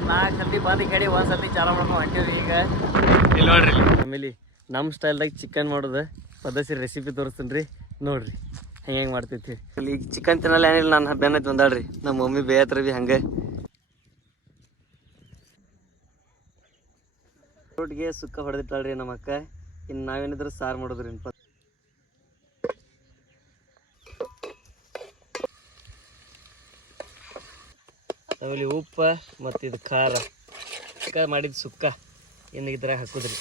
ಒಂದು 4 ಸತಿ ಬಂದು ಕೇಳಿ ಒಂದು ಸತಿ ಚಾಲು ಮಾಡ್ಕೊಂಡು ಹೊಂಟಿವ್ರಿ ಈಗ. ಇಲ್ಲಿ ನೋಡ್ರಿ ಫ್ಯಾಮಿಲಿ ನಮ್ಮ ಸ್ಟೈಲ್ದಾಗ ಚಿಕನ್ ಮಾಡೋದು ಪದ್ಧತಿ ರೆಸಿಪಿ ತೋರಿಸ್ತೀನಿ ರೀ. ನೋಡ್ರಿ ಹೆಂಗೆ ಮಾಡ್ತೈತಿ. ಇಲ್ಲಿ ಈಗ ಚಿಕನ್ ತಿನ್ನಲ್ಲ ಏನಿಲ್ಲ, ನಾನು ಬೆನ್ನೈತಿ ಬಂದಾಳ್ರಿ. ನಮ್ಮ ಮಮ್ಮಿ ಬೇಯತ್ರ ಬಿ ಹಂಗೆ ರೋಡ್ಗೆ ಸುಕ್ಕ ಹೊಡೆದಿಟ್ಟಾಳ್ರಿ ನಮ್ಮ ಅಕ್ಕ. ಇನ್ನು ನಾವೇನಿದ್ರು ಸಾರು ಮಾಡೋದ್ರಿ. ಆಮೇಲೆ ಉಪ್ಪು ಮತ್ತು ಇದು ಖಾರ ಮಾಡಿದ ಸುಕ್ಕ ಇನ್ನು ಇದ್ರಾಗ ಹಾಕುದ್ರಿ.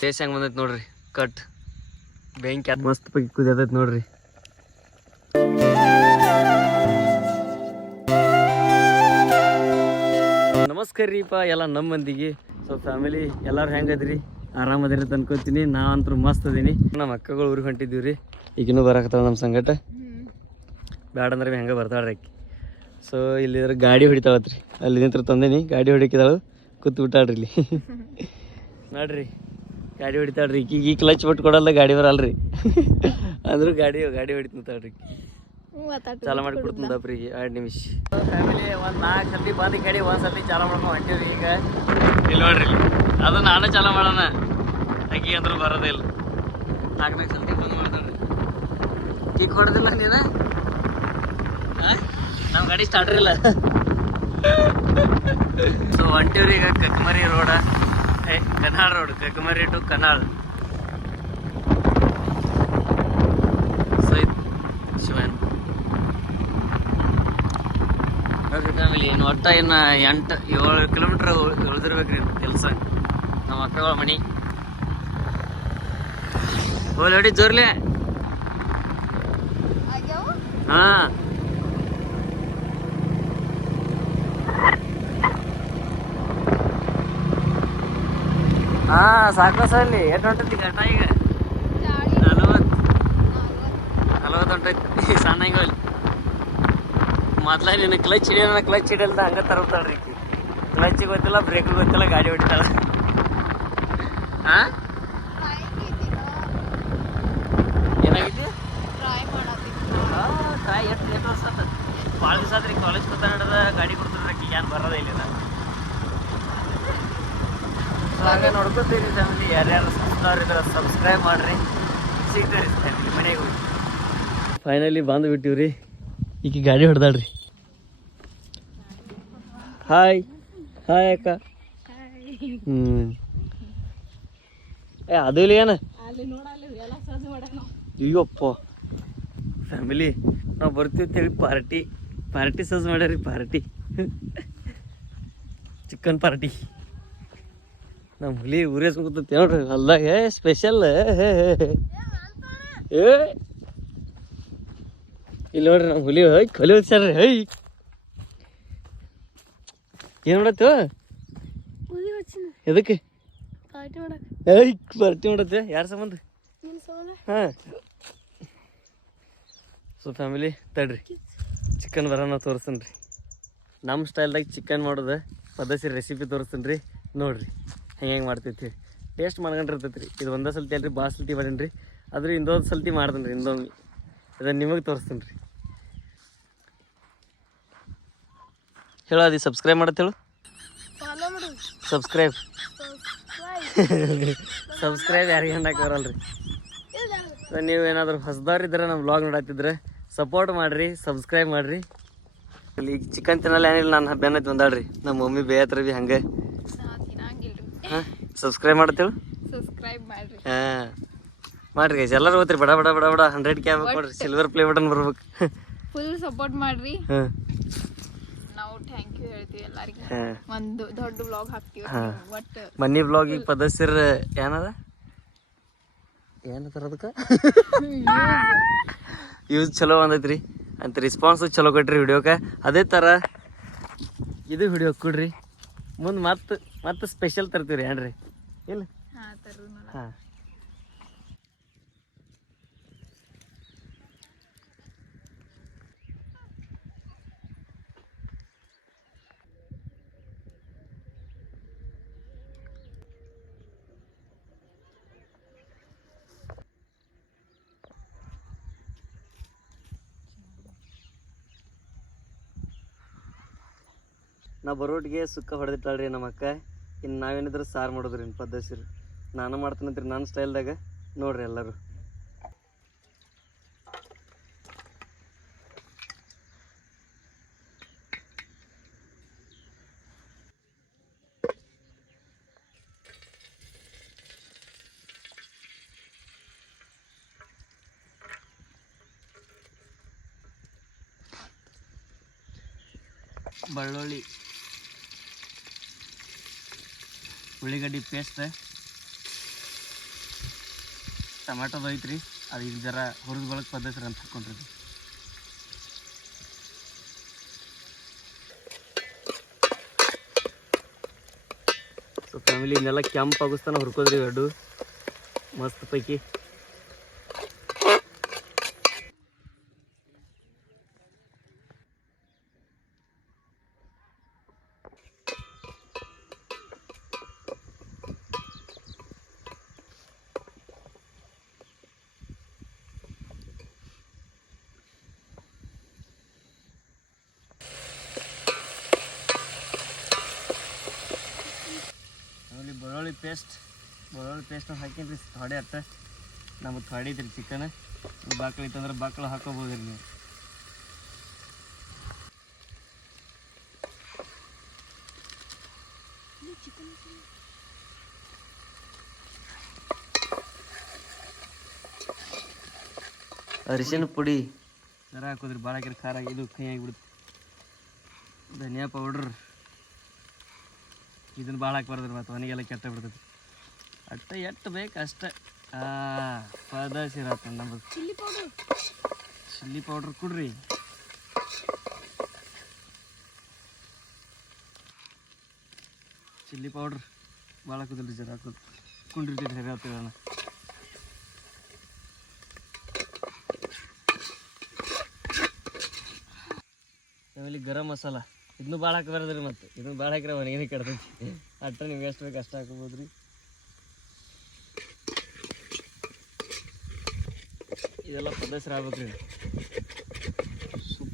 ಟೇಸ್ಟ್ ಹೆಂಗೆ ಬಂದೈತೆ ನೋಡ್ರಿ. ಕಟ್ ಬೆಂಕಿ ಮಸ್ತ್ ಪೈಕಿ ಕುದಿಯತೈತೆ ನೋಡ್ರಿ. ನಮಸ್ಕಾರ ರೀಪ ಎಲ್ಲ ನಮ್ಮ ಮಂದಿಗೆ. ಸೊ ಫ್ಯಾಮಿಲಿ ಎಲ್ಲರೂ ಹೆಂಗದ್ರಿ? ಆರಾಮದಿರಿ ಅನ್ಕೋತೀನಿ. ನಾವಂತೂ ಮಸ್ತ್ ಅದೀನಿ. ನಮ್ಮ ಅಕ್ಕಗಳು ಊರಿಗೆ ಹೊಂಟಿದ್ದೀವಿ ರೀ. ಈಗಿನ್ನೂ ಬರಾಕತ್ತಾಳ ನಮ್ಮ ಸಂಗಟ. ಬ್ಯಾಡಂದ್ರೆ ಭೀ ಹೆಂಗೆ ಬರ್ತಾಳ್ರಿ ಆಕಿ. ಸೊ ಇಲ್ಲಿದ್ರೆ ಗಾಡಿ ಹೊಡಿತಾಳತ್ರಿ. ಅಲ್ಲಿ ನಿಂತ್ರ ತಂದೇನಿ, ಗಾಡಿ ಹೊಡಿಕಿದಾಳು. ಕೂತ್ ಬಿಟ್ಟಾಳ್ರಿ ಇಲ್ಲಿ. ನೋಡ್ರಿ ಗಾಡಿ ಹೊಡಿತಾಳ್ರಿ. ಈಗ ಕ್ಲಚ್ ಬಿಟ್ಟು ಕೊಡಲ್ಲ, ಗಾಡಿ ಬರಲ್ರಿ. ಅಂದ್ರೂ ಗಾಡಿ ಹೊಡಿತ ನಿಂತಾಳ್ರಿ. ಚಾಲ ಮಾಡಿ ಕೊಡ್ತಂದಪ್ರಿ 2 ನಿಮಿಷ. ಫ್ಯಾಮಿಲಿ ಒಂದು 4 ಸತಿ ಬಂದು ಕೇಳಿ ಒಂದು ಸತಿ ಚಾಲ ಮಾಡ್ಕೊಂಡು ಹೊಂಟಿವ್ರಿ ಈಗ. ಇಲ್ಲಿ ನೋಡ್ರಿ ಅದು ನಾನೇ ಚಾಲ ಮಾಡೋಣ. ಅಕ್ಕಿ ಅಂದ್ರೆ ಬರೋದೇ ಇಲ್ಲ. 4 ಸತಿ ಬಂದು ಮಾಡ್ತಾಳ್ರಿ. ಕಿಕ್ ಹೊಡೆದಿಲ್ಲ ನೀನು? ನಮ್ಮ ಗಾಡಿ ಸ್ಟಾರ್ಟರ್ ಇಲ್ಲ. ಸೊ ಹೊಂಟಿವ್ರಿ ಈಗ ಕಕ್ಕಮರಿ ರೋಡ, ಕನಾಳ್ ರೋಡ್, ಕಕ್ಕಮರಿ ಟು ಕನಾಳ್. ಸೊ ಇದು ಶಿವನ್ ನೋಡ್ರಿ ಫ್ಯಾಮಿಲಿ. ಇನ್ನು ಒಟ್ಟ ಇನ್ನು 7 ಕಿಲೋಮೀಟ್ರ್ ಉಳಿದಿರ್ಬೇಕ್ರಿ ಕೆಲಸ. ನಮ್ಮ ಅಕ್ಕಗಳ ಮನಿ ಹೋಲ್ ಹೊಡಿ ಜೋರ್ಲೆ. ಹಾಂ ಸಾಕು ಸಲ್ಲಿ. ಎಷ್ಟು ಹೊಂಟೈತಿ ಗಂಟ ಈಗ? 40 ಹೊಂಟೈತಿ. ಸಣ್ಣ ಹಿಂಗಲ್ಲಿ ಮೊದ್ಲ ನೀನು ಕ್ಲಚ್ ಹಿಡಿಯೋಣ, ಕ್ಲಚ್ ಹಿಡಿಯಲ್ದ ಹಂಗೆ ತರ್ತಾಳ್ರಿ. ಕ್ಲಚ್ ಗೊತ್ತಿಲ್ಲ, ಬ್ರೇಕ್ ಗೊತ್ತಿಲ್ಲ, ಗಾಡಿ ಹೊಡಿತಾಳ. ಹಾಂ ಏನಾಗೈತಿ? ಟ್ರೈ ಎಷ್ಟು ವರ್ಷ ಆತ? ಭಾಳ ದಿವಸ ಆದ್ರಿ. ಕಾಲೇಜ್ ಕೂತ ಹಿಡ್ದ ಗಾಡಿ ಕೊಡ್ತಿರ್ರಿ. ಏನು ಬರೋದೇ ಇಲ್ಲ. ಸೊ ಹಂಗೆ ನೋಡ್ಕೊತೀರಿ ಫ್ಯಾಮಿಲಿ. ಯಾರ್ಯಾರು ಇದ್ರೆ ಸಬ್ಸ್ಕ್ರೈಬ್ ಮಾಡಿರಿ. ಸಿಗ್ತೀರಿ ಫ್ಯಾಮಿಲಿ ಮನೆಗೆ ಹೋಗಿ. ಫೈನಲಿ ಬಂದು ಬಿಟ್ಟಿವ್ರಿ. ಈಗ ಗಾಡಿ ಹೊಡೆದಾಳ್ರಿ. ಹಾಯ್ ಹಾಯ್ ಅಕ್ಕ. ಅದು ಇಲ್ಲ ಏನು? ಅಯ್ಯಪ್ಪ ಫ್ಯಾಮಿಲಿ ನಾವು ಬರ್ತೀವಿ ಅಂತೇಳಿ ಪಾರ್ಟಿ ಸಜ್ ಮಾಡ್ಯಾರಿ. Party chicken party. ನಮ್ಮ ಹುಲಿ ಊರೇಸ್ಕೊತೈತಿ ನೋಡ್ರಿ ಹೊಲ್ದಾಗ. ಸ್ಪೆಷಲ್ ಇಲ್ಲಿ ನೋಡ್ರಿ ನಮ್ಮ ಹುಲಿ ಕಲಿ ಹೊದ್ಸಾರ್ರಿ. ಏನು ಮಾಡತ್ತು? ಎದಕ್ಕೆ ಪಾರ್ಟಿ ಮಾಡತ್ತೆ? ಯಾರ ಸಂಬಂಧ? ಹಾಂ. ಸೊ ಫ್ಯಾಮಿಲಿ ತಡ್ರಿ ಚಿಕನ್ ಬರೋಣ ತೋರಿಸ್ತೀನಿ ರೀ. ನಮ್ಮ ಸ್ಟೈಲ್ದಾಗ ಚಿಕನ್ ಮಾಡೋದು ಪದ್ಧತಿ ರೆಸಿಪಿ ತೋರಿಸ್ತೀನಿ ರೀ. ನೋಡಿರಿ ಹೆಂಗೆ ಮಾಡ್ತೈತಿ. ಟೇಸ್ಟ್ ಮಾಡ್ಕೊಂಡಿರ್ತೈತಿ ರೀ. ಇದು ಒಂದೇ ಸಲ್ತಿ ಅಲ್ರಿ, ಭಾಳ ಸಲ್ತಿ ಮಾಡೀನಿ ರೀ. ಆದ್ರೆ ಇಂದೊಂದು ಸಲ್ತಿ ಮಾಡ್ತೀನಿ ರೀ. ಇಂದೊಂದು ಇದನ್ನು ನಿಮಗೆ ತೋರಿಸ್ತೀನಿ ರೀ. ಹೇಳೋ ಅದು ಸಬ್ಸ್ಕ್ರೈಬ್ ಮಾಡತ್ತೆ ಹೇಳು. ಸಬ್ಸ್ಕ್ರೈಬ್ ಯಾರಿಗೆ ಹಣ್ಣಾಕಿ ಬರಲ್ರಿ. ಸೊ ನೀವೇನಾದರೂ ಹೊಸದವ್ರಿದ್ರೆ ನಮ್ಮ ವ್ಲಾಗ್ ನೋಡತ್ತಿದ್ರೆ ಸಪೋರ್ಟ್ ಮಾಡಿರಿ, ಸಬ್ಸ್ಕ್ರೈಬ್ ಮಾಡಿರಿ. ಇಲ್ಲಿ ಈಗ ಚಿಕನ್ ತಿನ್ನಲ್ಲ ಏನಿಲ್ಲ, ನಾನು ಬೆನ್ನೈತಿ ಬಂದಾಳ್ರಿ. ನಮ್ಮ ಮಮ್ಮಿ ಬೇಯತ್ರ ಬಿ ಹಂಗೆ. ಹಾಂ ಸಬ್ಸ್ಕ್ರೈಬ್ ಮಾಡತ್ತೇಳು. ಹಾಂ ಮಾಡ್ರಿ ಗೈಸ್. ಎಲ್ಲರೂ ಹೋಗ್ತೀರಿ ಬಡ 100K ಆಗ್ಬೇಕು ನೋಡ್ರಿ. ಸಿಲ್ವರ್ ಪ್ಲೇ ಬಟನ್ ಬರ್ಬೇಕು. ಫುಲ್ ಸಪೋರ್ಟ್ ಮಾಡ್ರಿ. ಹಾಂ ನಾವು ಥ್ಯಾಂಕ್ ಯು ಹೇಳ್ತೀವಿ ಎಲ್ಲರಿಗೆ. ಒಂದು ದೊಡ್ಡ ವ್ಲಾಗ್ ಹಾಕ್ತೀವಿ. ಒಟ್ಟು ಮನಿ ವ್ಲಾಗಿಗೆ ಪದಸ್ಸಿರ ಏನದ ಅದಕ್ಕೆ ಯೂಸ್ ಚಲೋ ಬಂದೈತ್ರಿ ಅಂತ ರೆಸ್ಪಾನ್ಸು ಚಲೋ ಕೊಟ್ರಿ ವಿಡಿಯೋಕ್ಕೆ. ಅದೇ ಥರ ಇದು ವಿಡಿಯೋ ಕೊಡ್ರಿ. ಮುಂದೆ ಮತ್ತೆ ಸ್ಪೆಷಲ್ ತರ್ತೀವಿ ರೀ ಏನ್ರಿ? ಇಲ್ಲ ಹಾಂ ನಾ ಬರೋಟಿಗೆ ಸುಕ್ಕ ಹೊಡೆದಿಟ್ಟಾಳ್ರಿ ನಮ್ಮ ಅಕ್ಕ. ಇನ್ನು ನಾವೇನಿದ್ರು ಸಾರು ಮಾಡೋದ್ರಿ ಇನ್ನು ಪದ್ಧತಿ ನಾನು ಮಾಡ್ತೀನಂತ್ರಿ ನನ್ನ ಸ್ಟೈಲ್ದಾಗ. ನೋಡ್ರಿ ಎಲ್ಲರೂ. ಬೆಳ್ಳುಳ್ಳಿ ಉಳ್ಳಿಗಡ್ಡಿ ಪೇಸ್ಟ್ ಟೊಮೆಟೊದು ಐತ್ರಿ. ಅದು ಈಗ ಜರ ಹುರಿದು ಬಳಕೆ ಪದ್ಧತಿ ಅಂತ ಹಾಕ್ಕೊಂಡ್ರಿ. ಸೊ ಫ್ಯಾಮಿಲಿ ಇದನ್ನೆಲ್ಲ ಕೆಂಪಾಗಿಸ್ತಾನೆ ಹುರ್ಕೋದ್ರಿ ಎರಡು ಮಸ್ತ್ ಪೈಕಿ. ಬೆಳ್ಳುಳ್ಳಿ ಪೇಸ್ಟ್ ಹಾಕಿನ್ರಿ ಥೊಡೆ ಅಟ್ಟ. ನಮಗೆ ಥೊಡೆ ಐತ್ರಿ ಚಿಕನ್. ಬಾಕಳು ಇತ್ತಂದ್ರೆ ಬಾಕಳು ಹಾಕೋಬೋದ್ರಿ ನೀವು. ಅರಿಶಿನ ಪುಡಿ ಜರ ಹಾಕೋದ್ರಿ, ಭಾಳ ಹಾಕಿದ್ರೆ ಖಾರ ಇದು ಕೈ ಆಗಿಬಿಡುತ್ತೆ. ಧನಿಯಾ ಪೌಡ್ರ್ ಇದನ್ನು ಭಾಳ ಹಾಕ್ಬಾರ್ದ್ರಿ, ಮತ್ತು ಮನೆಗೆಲ್ಲ ಕೆಟ್ಟ ಬಿಡ್ತೈತಿ. ಅಟ್ಟ ಎಷ್ಟು ಬೇಕು ಅಷ್ಟೆ. ಪದಸಿರತ್ತ ನಮ್ಮದು. ಚಿಲ್ಲಿ ಪೌಡ್ರ್ ಕೊಡ್ರಿ. ಚಿಲ್ಲಿ ಪೌಡ್ರ್ ಭಾಳ ಹಾಕೋದಿಲ್ರಿ, ಜರ ಹಾಕೋದು ಕುಂಡಿರ್ತೈತಿ ಸರಿ ಆಗ್ತದೆ. ಆಮೇಲೆ ಗರಂ ಮಸಾಲ ಇದನ್ನು ಭಾಳ ಹಾಕಬಾರ್ದ್ರಿ, ಮತ್ತು ಇದನ್ನು ಭಾಳ ಹಾಕಿದ್ರೆ ಮನೆಗೇನೆ ಕೆಡ್ತೈತಿ. ಅಟ್ಟ ನೀವು ಎಷ್ಟು ಬೇಕು ಅಷ್ಟು ಹಾಕೋಬೋದು ರೀ. ಇದೆಲ್ಲ ಪದ್ಧತಿ ಆಗ್ಬೇಕ್ರಿ.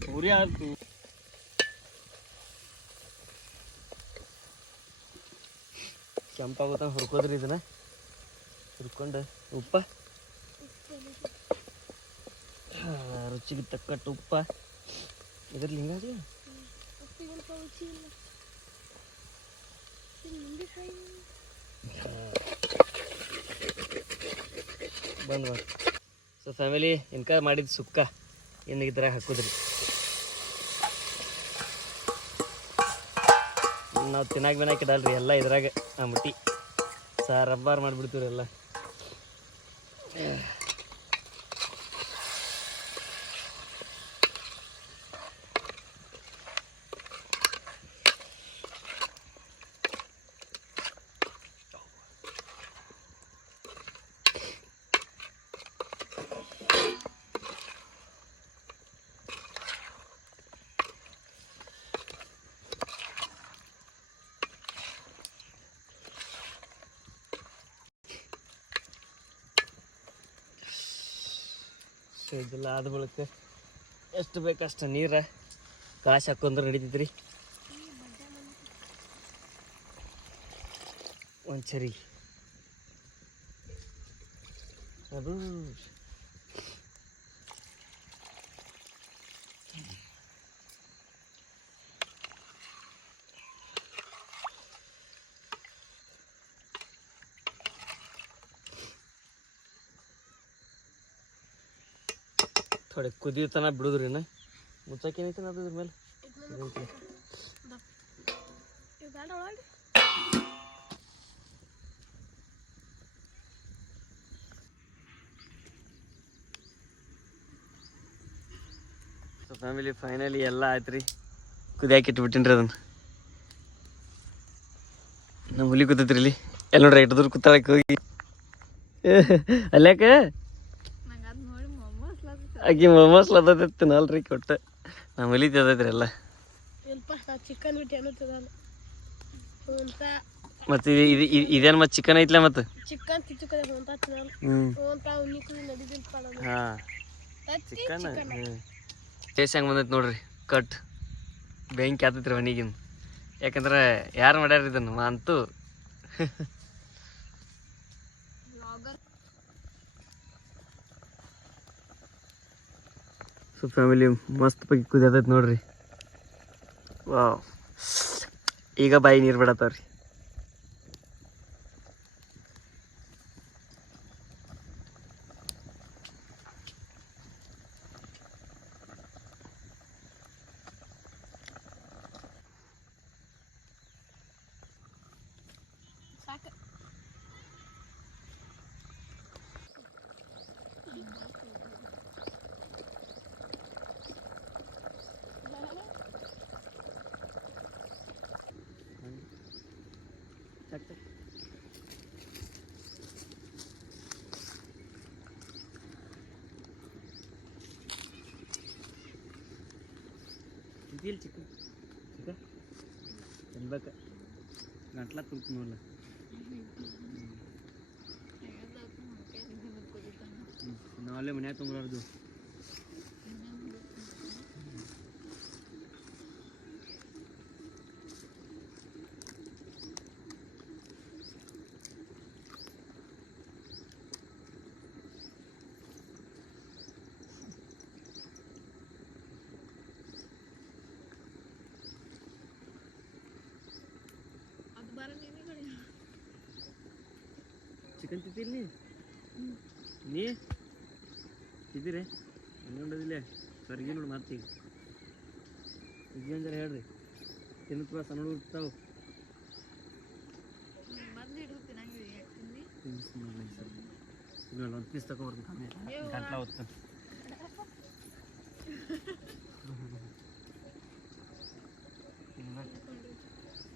ಪೂರಿ ಆಯ್ತು. ಕೆಂಪಾಗುತ್ತ ಹುರ್ಕೋದ್ರಿ. ಇದನ್ನ ಹುರ್ಕೊಂಡು ಉಪ್ಪ ರುಚಿಗೆ ತಕ್ಕಟ್ಟು ಉಪ್ಪ ಇದ್ರಲ್ಲಿ ಹಿಂಗಾಗಿ ಬಂದ್ವ. ಸೊ ಫ್ಯಾಮಿಲಿ ಇನ್ಕ ಮಾಡಿದ ಸುಕ್ಕ ಇನ್ನು ಈ ಥರ ಹಾಕೋದ್ರಿ. ನಾವು ತಿನ್ನಾಕ ಬೇನಾಕಿಡಲ್ರಿ, ಎಲ್ಲ ಇದ್ರಾಗ ಮುಟ್ಟಿ ರಬ್ಬಾರ್ ಮಾಡಿಬಿಡ್ತೀವ್ರಿ ಎಲ್ಲ. ಇದೆಲ್ಲ ಆದ ಬಳಿಕ ಎಷ್ಟು ಬೇಕಷ್ಟು ನೀರು ಕಾಸು ಹಾಕೊಂಡ್ರೆ ನಡೀತೈತ್ರಿ. ಒಂದು ಚರಿ ಅದು ಥೋಡೆ ಕುದಿಯತನ ಬಿಡುದ್ರಿ. ಮುಚ್ಚಕ್ಕೇನೈತೆ ಅದು ಇದ್ರ ಮೇಲೆ ಸೊ ಫ್ಯಾಮಿಲಿ ಫೈನಲಿ ಎಲ್ಲ ಆಯ್ತು ರೀ. ಕುದಿಯಾಕೆ ಇಟ್ಬಿಟ್ಟಿನ್ರಿ ಅದನ್ನು. ನಮ್ಮ ಹುಲಿ ಕೂತೈತ್ರಿ ಇಲ್ಲಿ. ಎಲ್ಲ ನೋಡ್ರಿ ಎಷ್ಟು ದೂರ ಕೂತಾಳಕ್ಕೆ ಹೋಗಿ ಅಲ್ಯಾಕ ಆಕಿ ಮೊಮೋಸ್ ಲದತ್ತಿನಲ್ರಿ ಕೊಟ್ಟ. ನಮ್ಮ ಹುಲಿ ತಿದೈತ್ರಿ ಎಲ್ಲ. ಮತ್ತೆ ಇದೇನು ಮತ್ತೆ ಚಿಕನ್ ಐತ್ಲ ಮತ್ತೆ ಹಾಂ ಚಿಕನ್ ಟೇಸ್ಟ್ ಹೆಂಗೆ ಬಂದೈತೆ ನೋಡ್ರಿ. ಕಟ್ ಬೆಂಕಿ ಆತೈತ್ರಿ ಮನೆಗಿಂದ ಯಾಕಂದ್ರೆ ಯಾರು ಮಾಡ್ಯಾರ ಇದನ್ನು ಅಂತೂ ಸೊ ಫ್ಯಾಮಿಲಿ ಮಸ್ತ್ ಪೈಕಿ ಕುದಿಯತೈತೆ ನೋಡ್ರಿ. ವಾವ್, ಈಗ ಬಾಯಿ ನೀರು ಬಿಡತ್ತವ್ರಿ. ಸಾಕು. ಚಿಕ್ಕ ತಿನ್ಬೇಕ ಗಂಟ್ಲ ತುರ್ತು ನೋಡ್ಲ. ನಾವಲ್ಲೇ ಮನ್ಯಾಗ ತೊಂಬರ್ದು. ಚಿಕನ್ ತಿಂತೀರಿ ನೀ ತಿಂತೀರಿ ಅನ್ಕೊಂಡಿದ್ದಿಲ್ಲ ಸರ್ಗಿ ನೋಡಿ ಮತ್ತೀಗ ಜರ ಹೇಳ್ರಿ ತಿನ್ನತ್ವ ಸಣ್ಣ ಇರ್ತಾವೆ ಒಂದು ಪೀಸ್ ತಗೊಬರ್ತೀನಿ ಗಂಟ್ಲ ಹೊತ್ತು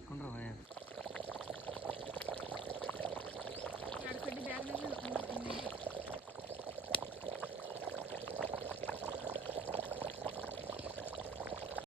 ಕೊಂಡ್ರ